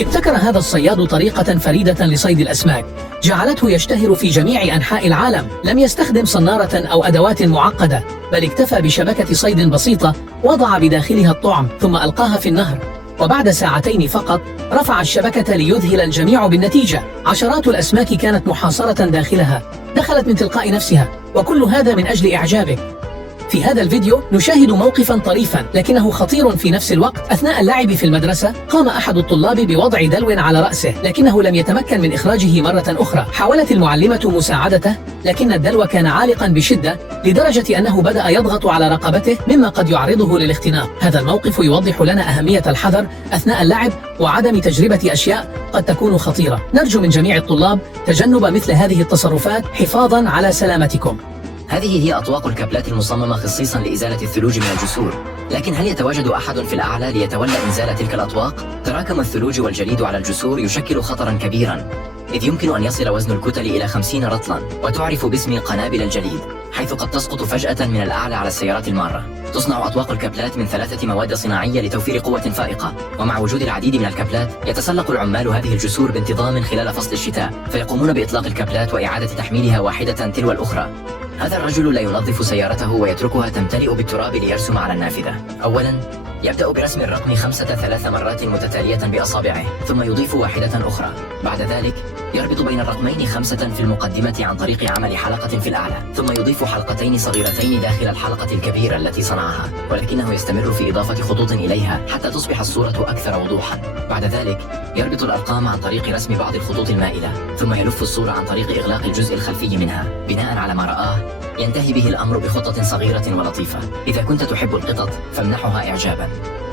ابتكر هذا الصياد طريقة فريدة لصيد الأسماك جعلته يشتهر في جميع أنحاء العالم. لم يستخدم صنارة أو أدوات معقدة، بل اكتفى بشبكة صيد بسيطة وضع بداخلها الطعم ثم ألقاها في النهر، وبعد ساعتين فقط رفع الشبكة ليذهل الجميع بالنتيجة. عشرات الأسماك كانت محاصرة داخلها، دخلت من تلقاء نفسها، وكل هذا من أجل إعجابه. في هذا الفيديو نشاهد موقفا طريفا لكنه خطير في نفس الوقت. أثناء اللعب في المدرسة قام أحد الطلاب بوضع دلو على رأسه، لكنه لم يتمكن من إخراجه مرة أخرى. حاولت المعلمة مساعدته، لكن الدلو كان عالقا بشدة لدرجة أنه بدأ يضغط على رقبته مما قد يعرضه للاختناق. هذا الموقف يوضح لنا أهمية الحذر أثناء اللعب وعدم تجربة أشياء قد تكون خطيرة. نرجو من جميع الطلاب تجنب مثل هذه التصرفات حفاظا على سلامتكم. هذه هي أطواق الكابلات المصممة خصيصا لإزالة الثلوج من الجسور، لكن هل يتواجد أحد في الأعلى ليتولى إنزال تلك الأطواق؟ تراكم الثلوج والجليد على الجسور يشكل خطرا كبيرا، إذ يمكن أن يصل وزن الكتل إلى 50 رطلا، وتعرف باسم قنابل الجليد، حيث قد تسقط فجأة من الأعلى على السيارات المارة. تصنع أطواق الكابلات من 3 مواد صناعية لتوفير قوة فائقة، ومع وجود العديد من الكابلات يتسلق العمال هذه الجسور بانتظام خلال فصل الشتاء، فيقومون بإطلاق الكابلات وإعادة تحميلها واحدة تلو الأخرى. هذا الرجل لا ينظف سيارته ويتركها تمتلئ بالتراب ليرسم على النافذة. أولاً يبدأ برسم الرقم 5 3 مرات متتالية بأصابعه، ثم يضيف واحدة أخرى. بعد ذلك يربط بين الرقمين 5 في المقدمة عن طريق عمل حلقة في الأعلى، ثم يضيف حلقتين صغيرتين داخل الحلقة الكبيرة التي صنعها، ولكنه يستمر في إضافة خطوط إليها حتى تصبح الصورة أكثر وضوحاً. بعد ذلك يربط الأرقام عن طريق رسم بعض الخطوط المائلة، ثم يلف الصورة عن طريق إغلاق الجزء الخلفي منها. بناء على ما رآه ينتهي به الأمر بخطة صغيرة ولطيفة. إذا كنت تحب القطط فامنحها إعجاباً.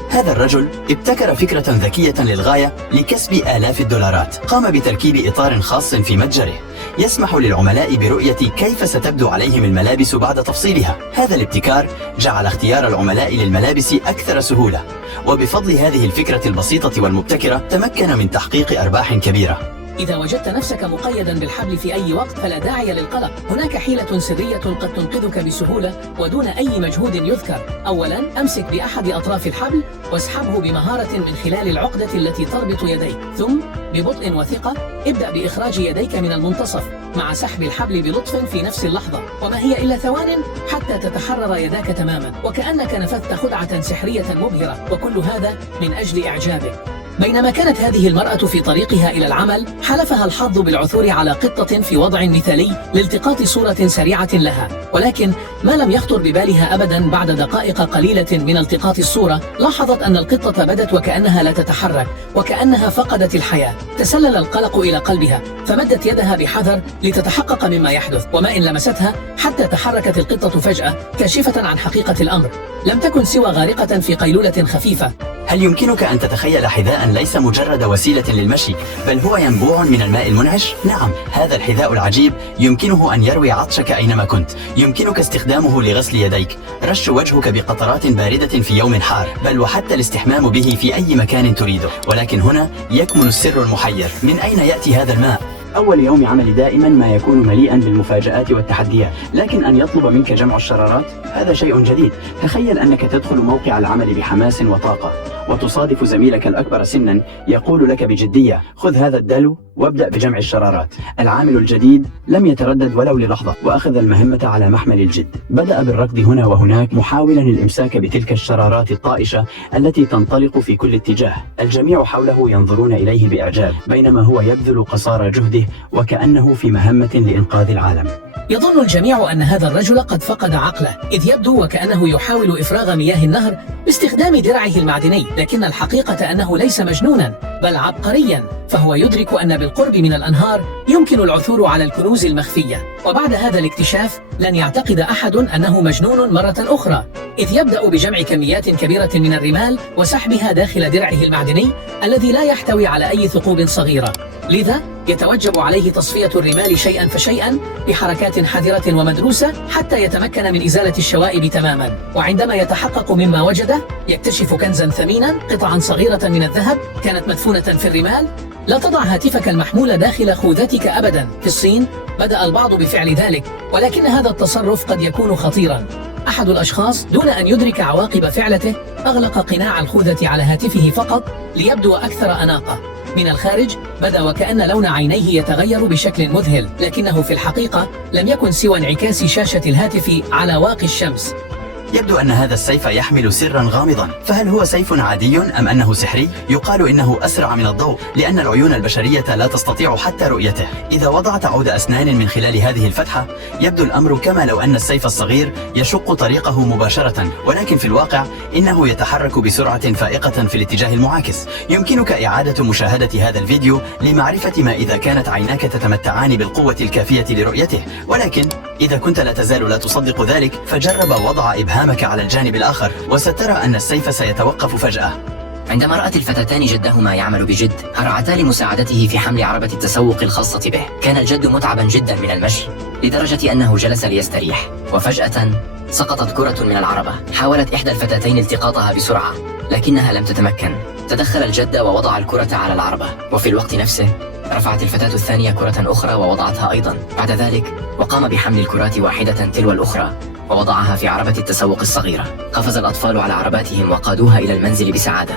هذا الرجل ابتكر فكرة ذكية للغاية لكسب آلاف الدولارات. قام بتركيب إطار خاص في متجره يسمح للعملاء برؤية كيف ستبدو عليهم الملابس بعد تفصيلها. هذا الابتكار جعل اختيار العملاء للملابس أكثر سهولة، وبفضل هذه الفكرة البسيطة والمبتكرة تمكن من تحقيق أرباح كبيرة. إذا وجدت نفسك مقيدا بالحبل في أي وقت فلا داعي للقلق. هناك حيلة سرية قد تنقذك بسهولة ودون أي مجهود يذكر. أولا أمسك بأحد أطراف الحبل واسحبه بمهارة من خلال العقدة التي تربط يديك، ثم ببطء وثقة ابدأ بإخراج يديك من المنتصف مع سحب الحبل بلطف في نفس اللحظة، وما هي إلا ثوان حتى تتحرر يداك تماما وكأنك نفذت خدعة سحرية مبهرة، وكل هذا من أجل إعجابك. بينما كانت هذه المرأة في طريقها إلى العمل حالفها الحظ بالعثور على قطة في وضع مثالي لالتقاط صورة سريعة لها، ولكن ما لم يخطر ببالها أبدا بعد دقائق قليلة من التقاط الصورة لاحظت أن القطة بدت وكأنها لا تتحرك وكأنها فقدت الحياة. تسلل القلق إلى قلبها فمدت يدها بحذر لتتحقق مما يحدث، وما إن لمستها حتى تحركت القطة فجأة كاشفة عن حقيقة الأمر. لم تكن سوى غارقة في قيلولة خفيفة. هل يمكنك أن تتخيل حذاء ليس مجرد وسيلة للمشي، بل هو ينبوع من الماء المنعش؟ نعم، هذا الحذاء العجيب يمكنه أن يروي عطشك أينما كنت. يمكنك استخدامه لغسل يديك، رش وجهك بقطرات باردة في يوم حار، بل وحتى الاستحمام به في أي مكان تريده. ولكن هنا يكمن السر المحير، من أين يأتي هذا الماء؟ أول يوم عمل دائما ما يكون مليئا بالمفاجآت والتحديات، لكن أن يطلب منك جمع الشرارات هذا شيء جديد. تخيل أنك تدخل موقع العمل بحماس وطاقة، وتصادف زميلك الأكبر سنا يقول لك بجدية: خذ هذا الدلو وابدأ بجمع الشرارات. العامل الجديد لم يتردد ولو للحظة، وأخذ المهمة على محمل الجد. بدأ بالركض هنا وهناك محاولا الإمساك بتلك الشرارات الطائشة التي تنطلق في كل اتجاه. الجميع حوله ينظرون إليه بإعجاب، بينما هو يبذل قصارى جهده وكأنه في مهمة لإنقاذ العالم. يظن الجميع أن هذا الرجل قد فقد عقله، إذ يبدو وكأنه يحاول إفراغ مياه النهر باستخدام درعه المعدني، لكن الحقيقة أنه ليس مجنونا بل عبقريا، فهو يدرك أن بالقرب من الأنهار يمكن العثور على الكنوز المخفية. وبعد هذا الاكتشاف لن يعتقد أحد أنه مجنون مرة أخرى، إذ يبدأ بجمع كميات كبيرة من الرمال وسحبها داخل درعه المعدني الذي لا يحتوي على أي ثقوب صغيرة، لذا يتوجب عليه تصفية الرمال شيئا فشيئا بحركات حذرة ومدروسة حتى يتمكن من إزالة الشوائب تماما. وعندما يتحقق مما وجده يكتشف كنزا ثمينا، قطعا صغيرة من الذهب كانت مدفونة في الرمال. لا تضع هاتفك المحمول داخل خوذتك أبدا. في الصين بدأ البعض بفعل ذلك، ولكن هذا التصرف قد يكون خطيرا. أحد الأشخاص دون أن يدرك عواقب فعلته أغلق قناع الخوذة على هاتفه فقط ليبدو أكثر أناقة. من الخارج بدا وكأن لون عينيه يتغير بشكل مذهل، لكنه في الحقيقة لم يكن سوى انعكاس شاشة الهاتف على واقي الشمس. يبدو أن هذا السيف يحمل سرا غامضا، فهل هو سيف عادي أم أنه سحري؟ يقال إنه أسرع من الضوء لأن العيون البشرية لا تستطيع حتى رؤيته. إذا وضعت عود أسنان من خلال هذه الفتحة يبدو الأمر كما لو أن السيف الصغير يشق طريقه مباشرة، ولكن في الواقع إنه يتحرك بسرعة فائقة في الاتجاه المعاكس. يمكنك إعادة مشاهدة هذا الفيديو لمعرفة ما إذا كانت عيناك تتمتعان بالقوة الكافية لرؤيته، ولكن إذا كنت لا تزال لا تصدق ذلك فجرب وضع إبهامك على الجانب الآخر وسترى أن السيف سيتوقف فجأة. عندما رأت الفتاتان جدهما يعمل بجد، هرعتا لمساعدته في حمل عربة التسوق الخاصة به. كان الجد متعبا جدا من المشي لدرجة أنه جلس ليستريح، وفجأة سقطت كرة من العربة. حاولت إحدى الفتاتين التقاطها بسرعة لكنها لم تتمكن. تدخل الجد ووضع الكرة على العربة، وفي الوقت نفسه رفعت الفتاة الثانية كرة أخرى ووضعتها أيضا. بعد ذلك وقام بحمل الكرات واحدة تلو الأخرى ووضعها في عربة التسوق الصغيرة. قفز الأطفال على عرباتهم وقادوها إلى المنزل بسعادة.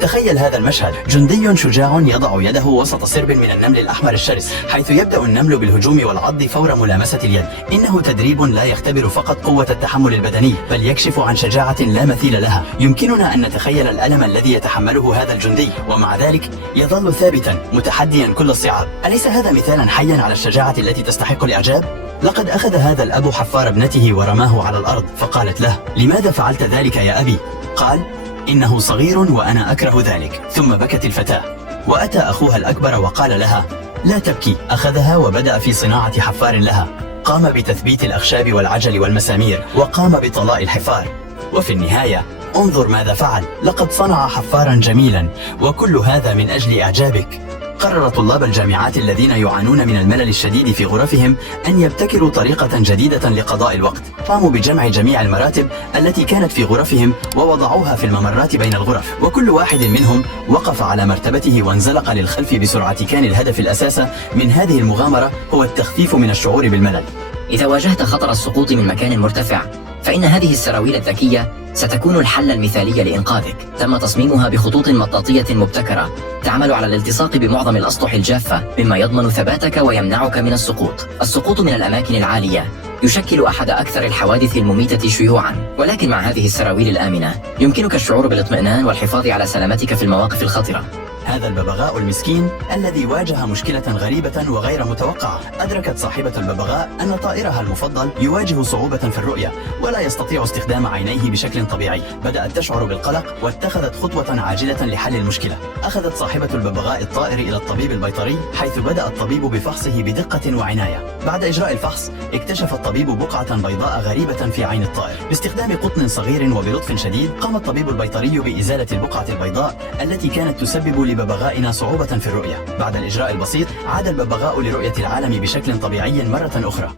تخيل هذا المشهد، جندي شجاع يضع يده وسط سرب من النمل الأحمر الشرس، حيث يبدأ النمل بالهجوم والعض فور ملامسة اليد. إنه تدريب لا يختبر فقط قوة التحمل البدني، بل يكشف عن شجاعة لا مثيل لها. يمكننا أن نتخيل الألم الذي يتحمله هذا الجندي، ومع ذلك يظل ثابتا متحديا كل الصعاب. أليس هذا مثالا حيا على الشجاعة التي تستحق الإعجاب؟ لقد أخذ هذا الأب حفار ابنته ورماه على الأرض، فقالت له: لماذا فعلت ذلك يا أبي؟ قال: إنه صغير وأنا أكره ذلك. ثم بكت الفتاة، وأتى أخوها الأكبر وقال لها: لا تبكي. أخذها وبدأ في صناعة حفار لها. قام بتثبيت الأخشاب والعجل والمسامير، وقام بطلاء الحفار، وفي النهاية انظر ماذا فعل. لقد صنع حفارا جميلا، وكل هذا من أجل إعجابك. قرر طلاب الجامعات الذين يعانون من الملل الشديد في غرفهم أن يبتكروا طريقة جديدة لقضاء الوقت. قاموا بجمع جميع المراتب التي كانت في غرفهم ووضعوها في الممرات بين الغرف، وكل واحد منهم وقف على مرتبته وانزلق للخلف بسرعة. كان الهدف الأساسي من هذه المغامرة هو التخفيف من الشعور بالملل. إذا واجهت خطر السقوط من مكان مرتفع، فإن هذه السراويل الذكية ستكون الحل المثالي لإنقاذك. تم تصميمها بخطوط مطاطية مبتكرة تعمل على الالتصاق بمعظم الأسطح الجافة، مما يضمن ثباتك ويمنعك من السقوط. السقوط من الأماكن العالية يشكل أحد أكثر الحوادث المميتة شيوعا، ولكن مع هذه السراويل الآمنة يمكنك الشعور بالاطمئنان والحفاظ على سلامتك في المواقف الخطرة. هذا الببغاء المسكين الذي واجه مشكلة غريبة وغير متوقعة. أدركت صاحبة الببغاء أن طائرها المفضل يواجه صعوبة في الرؤية ولا يستطيع استخدام عينيه بشكل طبيعي. بدأت تشعر بالقلق واتخذت خطوة عاجلة لحل المشكلة. أخذت صاحبة الببغاء الطائر إلى الطبيب البيطري، حيث بدأ الطبيب بفحصه بدقة وعناية. بعد إجراء الفحص اكتشف الطبيب بقعة بيضاء غريبة في عين الطائر. باستخدام قطن صغير وبلطف شديد قام الطبيب البيطري بإزالة البقعة البيضاء التي كانت تسبب لببغائنا صعوبة في الرؤية. بعد الإجراء البسيط عاد الببغاء لرؤية العالم بشكل طبيعي مرة أخرى.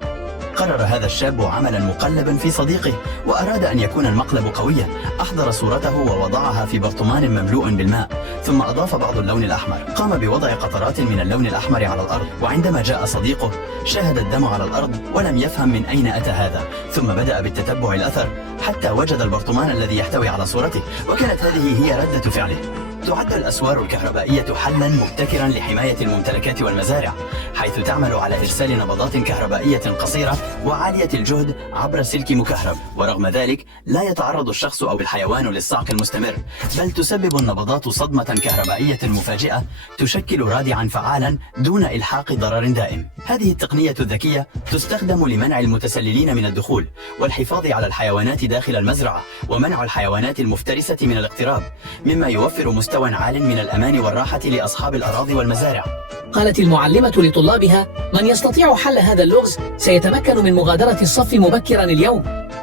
قرر هذا الشاب عملا مقلبا في صديقه وأراد أن يكون المقلب قويا. أحضر صورته ووضعها في برطمان مملوء بالماء، ثم أضاف بعض اللون الأحمر. قام بوضع قطرات من اللون الأحمر على الأرض، وعندما جاء صديقه شاهد الدم على الأرض ولم يفهم من أين أتى هذا. ثم بدأ بالتتبع الأثر حتى وجد البرطمان الذي يحتوي على صورته، وكانت هذه هي ردة فعله. تعد الأسوار الكهربائية حلا مبتكرا لحماية الممتلكات والمزارع، حيث تعمل على إرسال نبضات كهربائية قصيرة وعالية الجهد عبر سلك مكهرب. ورغم ذلك لا يتعرض الشخص أو الحيوان للصعق المستمر، بل تسبب النبضات صدمة كهربائية مفاجئة تشكل رادعا فعالا دون إلحاق ضرر دائم. هذه التقنية الذكية تستخدم لمنع المتسللين من الدخول والحفاظ على الحيوانات داخل المزرعة، ومنع الحيوانات المفترسة من الاقتراب، مما يوفر مستوى عال من الأمان والراحة لأصحاب الأراضي والمزارع. قالت المعلمة لطلابها: من يستطيع حل هذا اللغز سيتمكن من مغادرة الصف مبكرا اليوم.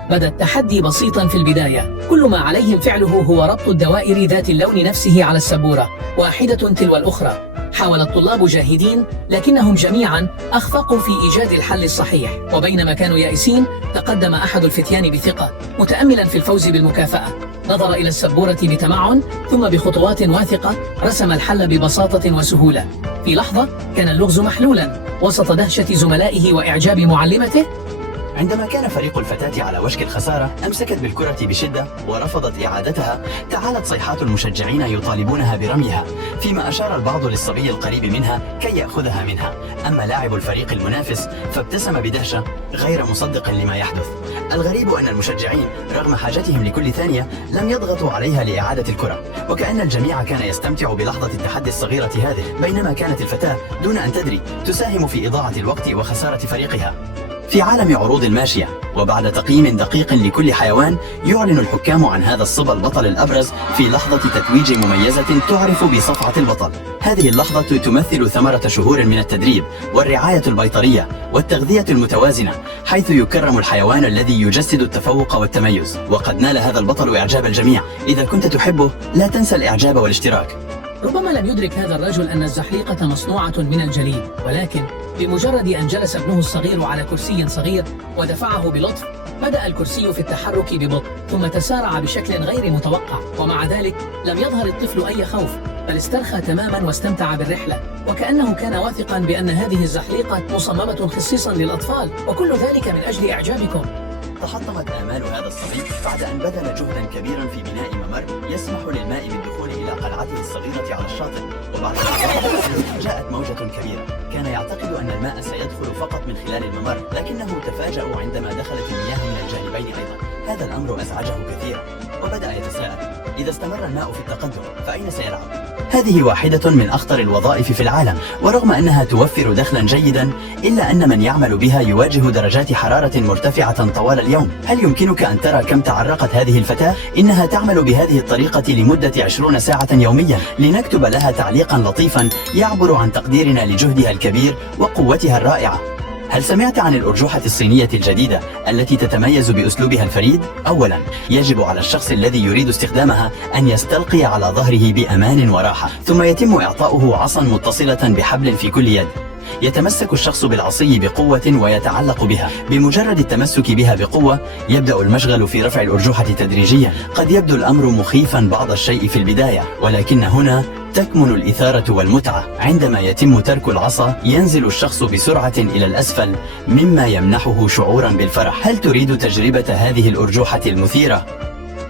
بدا التحدي بسيطا في البداية، كل ما عليهم فعله هو ربط الدوائر ذات اللون نفسه على السبورة واحدة تلو الأخرى. حاول الطلاب جاهدين، لكنهم جميعا أخفقوا في إيجاد الحل الصحيح. وبينما كانوا يائسين تقدم أحد الفتيان بثقة متأملا في الفوز بالمكافأة. نظر إلى السبورة بتمعن، ثم بخطوات واثقة رسم الحل ببساطة وسهولة. في لحظة كان اللغز محلولا وسط دهشة زملائه وإعجاب معلمته. عندما كان فريق الفتاة على وشك الخسارة أمسكت بالكرة بشدة ورفضت إعادتها. تعالت صيحات المشجعين يطالبونها برميها، فيما أشار البعض للصبي القريب منها كي يأخذها منها. أما لاعب الفريق المنافس فابتسم بدهشة غير مصدق لما يحدث. الغريب أن المشجعين رغم حاجتهم لكل ثانية لم يضغطوا عليها لإعادة الكرة، وكأن الجميع كان يستمتع بلحظة التحدي الصغيرة هذه، بينما كانت الفتاة دون أن تدري تساهم في إضاعة الوقت وخسارة فريقها. في عالم عروض الماشية، وبعد تقييم دقيق لكل حيوان، يعلن الحكام عن هذا الصبا البطل الأبرز في لحظة تتويج مميزة تعرف بصفعة البطل. هذه اللحظة تمثل ثمرة شهور من التدريب والرعاية البيطرية والتغذية المتوازنة، حيث يكرم الحيوان الذي يجسد التفوق والتميز. وقد نال هذا البطل إعجاب الجميع. إذا كنت تحبه لا تنسى الإعجاب والاشتراك. ربما لم يدرك هذا الرجل أن الزحليقة مصنوعة من الجليد، ولكن بمجرد أن جلس ابنه الصغير على كرسي صغير ودفعه بلطف، بدأ الكرسي في التحرك ببطء ثم تسارع بشكل غير متوقع. ومع ذلك لم يظهر الطفل أي خوف، بل استرخى تماما واستمتع بالرحلة، وكأنه كان واثقا بأن هذه الزحليقة مصممة خصيصا للأطفال، وكل ذلك من أجل إعجابكم. تحطمت آمال هذا الصبي بعد أن بذل جهدا كبيرا في بناء ممر يسمح للماء بالدخول إلى قلعته الصغيرة على الشاطئ. وبعد ذلك جاءت موجة كبيرة. كان يعتقد أن الماء سيدخل فقط من خلال الممر، لكنه تفاجأ عندما دخلت المياه من الجانبين أيضا. هذا الأمر أزعجه كثيرا، وبدأ يتساءل: إذا استمر الماء في التقدم فأين سيلعب؟ هذه واحدة من أخطر الوظائف في العالم، ورغم أنها توفر دخلا جيدا إلا أن من يعمل بها يواجه درجات حرارة مرتفعة طوال اليوم. هل يمكنك أن ترى كم تعرقت هذه الفتاة؟ إنها تعمل بهذه الطريقة لمدة 20 ساعة يوميا لنكتب لها تعليقا لطيفا يعبر عن تقديرنا لجهدها الكبير وقوتها الرائعة. هل سمعت عن الأرجوحة الصينية الجديدة التي تتميز بأسلوبها الفريد؟ أولا، يجب على الشخص الذي يريد استخدامها أن يستلقي على ظهره بأمان وراحة، ثم يتم إعطاؤه عصا متصلة بحبل في كل يد. يتمسك الشخص بالعصي بقوة ويتعلق بها. بمجرد التمسك بها بقوة يبدأ المشغل في رفع الأرجوحة تدريجيا. قد يبدو الأمر مخيفا بعض الشيء في البداية، ولكن هنا تكمن الإثارة والمتعة. عندما يتم ترك العصا ينزل الشخص بسرعة إلى الأسفل، مما يمنحه شعورا بالفرح. هل تريد تجربة هذه الأرجوحة المثيرة؟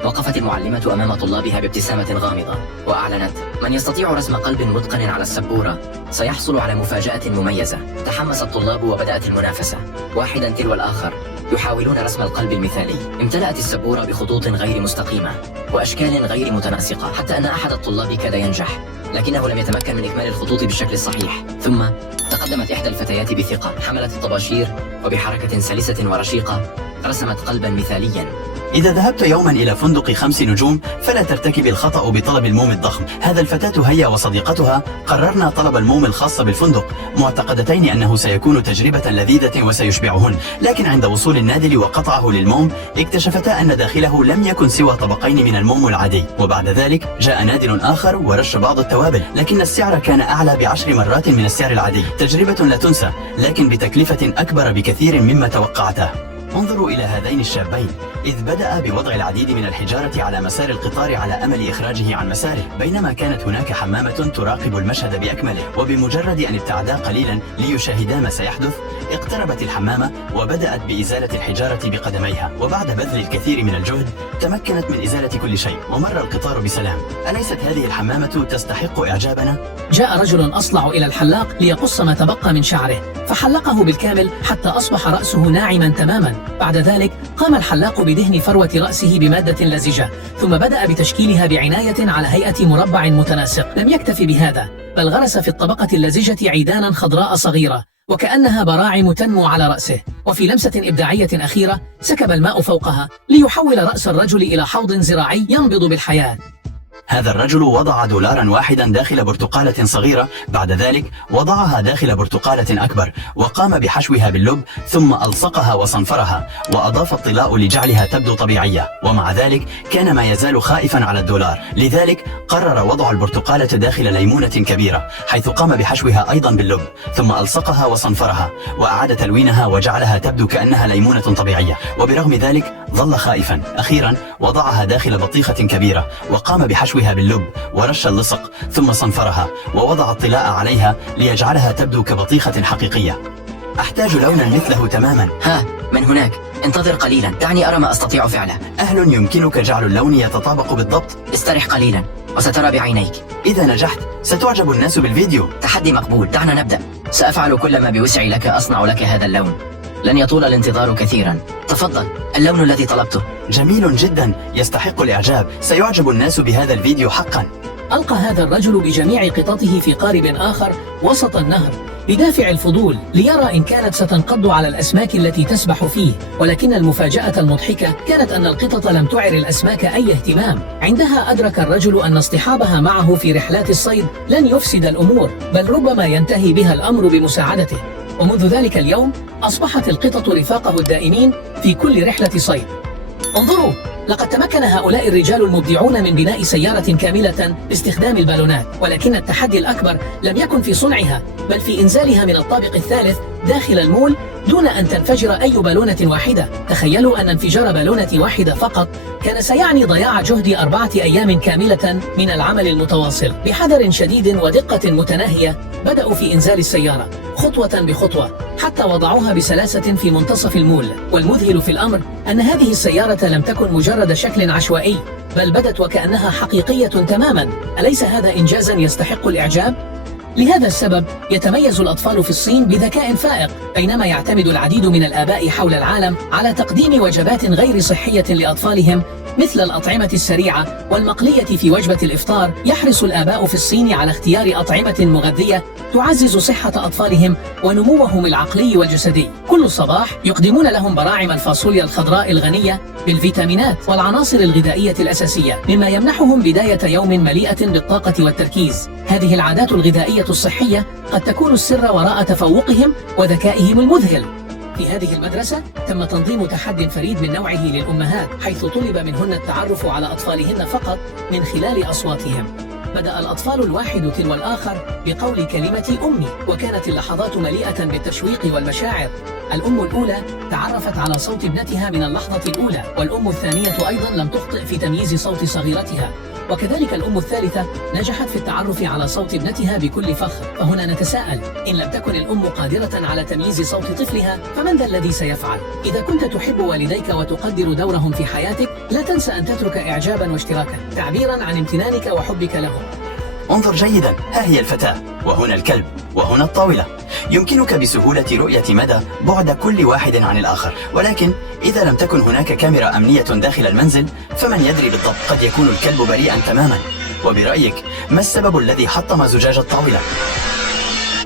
وقفت المعلمة أمام طلابها بابتسامة غامضة وأعلنت: من يستطيع رسم قلب متقن على السبورة سيحصل على مفاجأة مميزة. تحمس الطلاب وبدأت المنافسة، واحدا تلو الآخر يحاولون رسم القلب المثالي. امتلأت السبورة بخطوط غير مستقيمة وأشكال غير متناسقة، حتى أن أحد الطلاب كاد ينجح، لكنه لم يتمكن من إكمال الخطوط بالشكل الصحيح. ثم تقدمت إحدى الفتيات بثقة، حملت الطباشير وبحركة سلسة ورشيقة رسمت قلبا مثاليا. إذا ذهبت يوما إلى فندق 5 نجوم فلا ترتكب الخطأ بطلب الموم الضخم. هذا الفتاة هي وصديقتها قررنا طلب الموم الخاص بالفندق، معتقدتين أنه سيكون تجربة لذيذة وسيشبعهن. لكن عند وصول النادل وقطعه للموم اكتشفتا أن داخله لم يكن سوى طبقين من الموم العادي. وبعد ذلك جاء نادل آخر ورش بعض التوابل، لكن السعر كان أعلى ب10 مرات من السعر العادي. تجربة لا تنسى، لكن بتكلفة أكبر بكثير مما توقعته. انظروا إلى هذين الشابين، إذ بدأ بوضع العديد من الحجارة على مسار القطار على أمل إخراجه عن مساره، بينما كانت هناك حمامة تراقب المشهد بأكمله. وبمجرد أن ابتعدا قليلا ليشاهدا ما سيحدث، اقتربت الحمامة وبدأت بإزالة الحجارة بقدميها. وبعد بذل الكثير من الجهد تمكنت من إزالة كل شيء، ومر القطار بسلام. أليست هذه الحمامة تستحق إعجابنا؟ جاء رجل أصلع إلى الحلاق ليقص ما تبقى من شعره، فحلقه بالكامل حتى أصبح رأسه ناعما تماما. بعد ذلك قام الحلاق بدهن فروة رأسه بمادة لزجة، ثم بدأ بتشكيلها بعناية على هيئة مربع متناسق. لم يكتفي بهذا، بل غرس في الطبقة اللزجة عيدانا خضراء صغيرة وكأنها براعم تنمو على رأسه. وفي لمسة إبداعية أخيرة سكب الماء فوقها ليحول رأس الرجل إلى حوض زراعي ينبض بالحياة. هذا الرجل وضع $1 واحدا داخل برتقالة صغيرة، بعد ذلك وضعها داخل برتقالة أكبر وقام بحشوها باللب، ثم ألصقها وصنفرها وأضاف الطلاء لجعلها تبدو طبيعية. ومع ذلك كان ما يزال خائفا على $1، لذلك قرر وضع البرتقالة داخل ليمونة كبيرة، حيث قام بحشوها أيضا باللب، ثم ألصقها وصنفرها وأعاد تلوينها وجعلها تبدو كأنها ليمونة طبيعية. وبرغم ذلك ظل خائفا. أخيرا وضعها داخل بطيخة كبيرة وقام بحشوها باللب ورش اللصق، ثم صنفرها ووضع الطلاء عليها ليجعلها تبدو كبطيخة حقيقية. أحتاج لونا مثله تماما. من هناك. انتظر قليلا، دعني أرى ما أستطيع فعله. أهل يمكنك جعل اللون يتطابق بالضبط. استرح قليلا وسترى بعينيك. إذا نجحت ستعجب الناس بالفيديو. تحدي مقبول، دعنا نبدأ. سأفعل كل ما بوسعي لك، أصنع لك هذا اللون. لن يطول الانتظار كثيرا. تفضل، اللون الذي طلبته. جميل جدا، يستحق الإعجاب. سيعجب الناس بهذا الفيديو حقا. ألقى هذا الرجل بجميع قططه في قارب آخر وسط النهر بدافع الفضول ليرى إن كانت ستنقض على الأسماك التي تسبح فيه، ولكن المفاجأة المضحكة كانت أن القطط لم تعر الأسماك أي اهتمام. عندها أدرك الرجل أن اصطحابها معه في رحلات الصيد لن يفسد الأمور، بل ربما ينتهي بها الأمر بمساعدته. ومنذ ذلك اليوم أصبحت القطط رفاقه الدائمين في كل رحلة صيد. انظروا، لقد تمكن هؤلاء الرجال المبدعون من بناء سيارة كاملة باستخدام البالونات، ولكن التحدي الأكبر لم يكن في صنعها بل في إنزالها من الطابق الثالث داخل المول دون أن تنفجر أي بالونة واحدة. تخيلوا أن انفجار بالونة واحدة فقط كان سيعني ضياع جهد 4 أيام كاملة من العمل المتواصل. بحذر شديد ودقة متناهية بدأوا في إنزال السيارة خطوة بخطوة حتى وضعوها بسلاسة في منتصف المول. والمذهل في الأمر أن هذه السيارة لم تكن مجرد شكل عشوائي، بل بدت وكأنها حقيقية تماما. أليس هذا إنجازا يستحق الإعجاب؟ لهذا السبب يتميز الأطفال في الصين بذكاء فائق، بينما يعتمد العديد من الآباء حول العالم على تقديم وجبات غير صحية لأطفالهم مثل الأطعمة السريعة والمقلية في وجبة الإفطار. يحرص الآباء في الصين على اختيار أطعمة مغذية تعزز صحة أطفالهم ونموهم العقلي والجسدي. كل صباح يقدمون لهم براعم الفاصوليا الخضراء الغنية بالفيتامينات والعناصر الغذائية الأساسية، مما يمنحهم بداية يوم مليئة بالطاقة والتركيز. هذه العادات الغذائية الصحية قد تكون السر وراء تفوقهم وذكائهم المذهل. في هذه المدرسة تم تنظيم تحد فريد من نوعه للأمهات، حيث طلب منهن التعرف على أطفالهن فقط من خلال أصواتهم. بدأ الأطفال الواحد تلو الآخر بقول كلمة أمي، وكانت اللحظات مليئة بالتشويق والمشاعر. الأم الأولى تعرفت على صوت ابنتها من اللحظة الأولى، والأم الثانية أيضا لم تخطئ في تمييز صوت صغيرتها، وكذلك الأم الثالثة نجحت في التعرف على صوت ابنتها بكل فخر. فهنا نتساءل، إن لم تكن الأم قادرة على تمييز صوت طفلها فمن ذا الذي سيفعل؟ إذا كنت تحب والديك وتقدر دورهم في حياتك، لا تنسى أن تترك إعجابا واشتراكا تعبيرا عن امتنانك وحبك لهم. انظر جيدا، ها هي الفتاة، وهنا الكلب، وهنا الطاولة. يمكنك بسهولة رؤية مدى بعد كل واحد عن الآخر، ولكن إذا لم تكن هناك كاميرا أمنية داخل المنزل فمن يدري بالضبط، قد يكون الكلب بريئا تماما. وبرأيك ما السبب الذي حطم زجاج الطاولة؟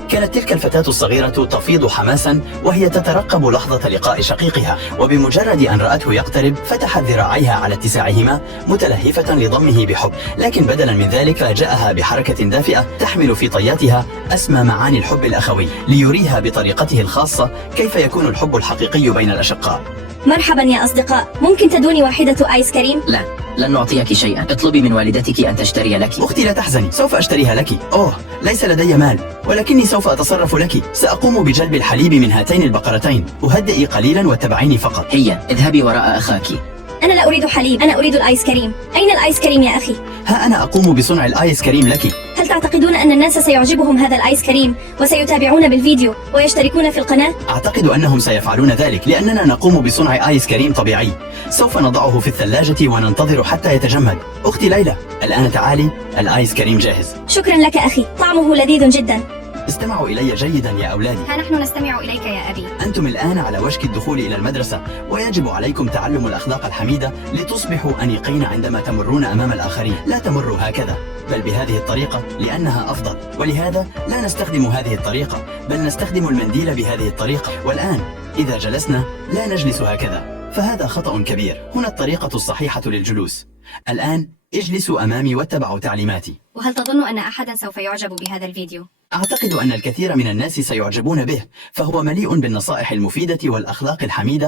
كانت تلك الفتاة الصغيرة تفيض حماسا وهي تترقب لحظة لقاء شقيقها، وبمجرد أن رأته يقترب فتحت ذراعيها على اتساعهما متلهفة لضمه بحب، لكن بدلا من ذلك فاجأها بحركة دافئة تحمل في طياتها أسمى معاني الحب الأخوي، ليريها بطريقته الخاصة كيف يكون الحب الحقيقي بين الأشقاء. مرحبا يا أصدقاء، ممكن تدوني واحدة آيس كريم؟ لا، لن نعطيك شيئا. اطلبي من والدتك أن تشتري لك. أختي لا تحزني، سوف أشتريها لك. أوه، ليس لدي مال، ولكني سوف أتصرف لك. سأقوم بجلب الحليب من هاتين البقرتين. أهدئي قليلا واتبعيني فقط. هيا، اذهبي وراء أخاك. أنا لا أريد حليب، أنا أريد الآيس كريم. أين الآيس كريم يا أخي؟ ها أنا أقوم بصنع الآيس كريم لك. هل تعتقدون أن الناس سيعجبهم هذا الآيس كريم وسيتابعون بالفيديو ويشتركون في القناة؟ أعتقد أنهم سيفعلون ذلك لأننا نقوم بصنع آيس كريم طبيعي. سوف نضعه في الثلاجة وننتظر حتى يتجمد. أختي ليلى، الآن تعالي، الآيس كريم جاهز. شكرا لك أخي، طعمه لذيذ جدا. استمعوا إلي جيدا يا أولادي. ها نحن نستمع إليك يا أبي. أنتم الآن على وشك الدخول إلى المدرسة، ويجب عليكم تعلم الأخلاق الحميدة لتصبحوا أنيقين عندما تمرون أمام الآخرين. لا تمروا هكذا، بل بهذه الطريقة لأنها أفضل، ولهذا لا نستخدم هذه الطريقة، بل نستخدم المنديل بهذه الطريقة. والآن إذا جلسنا لا نجلس هكذا، فهذا خطأ كبير. هنا الطريقة الصحيحة للجلوس. الآن اجلسوا أمامي واتبعوا تعليماتي. وهل تظن أن أحدا سوف يعجب بهذا الفيديو؟ أعتقد أن الكثير من الناس سيعجبون به، فهو مليء بالنصائح المفيدة والأخلاق الحميدة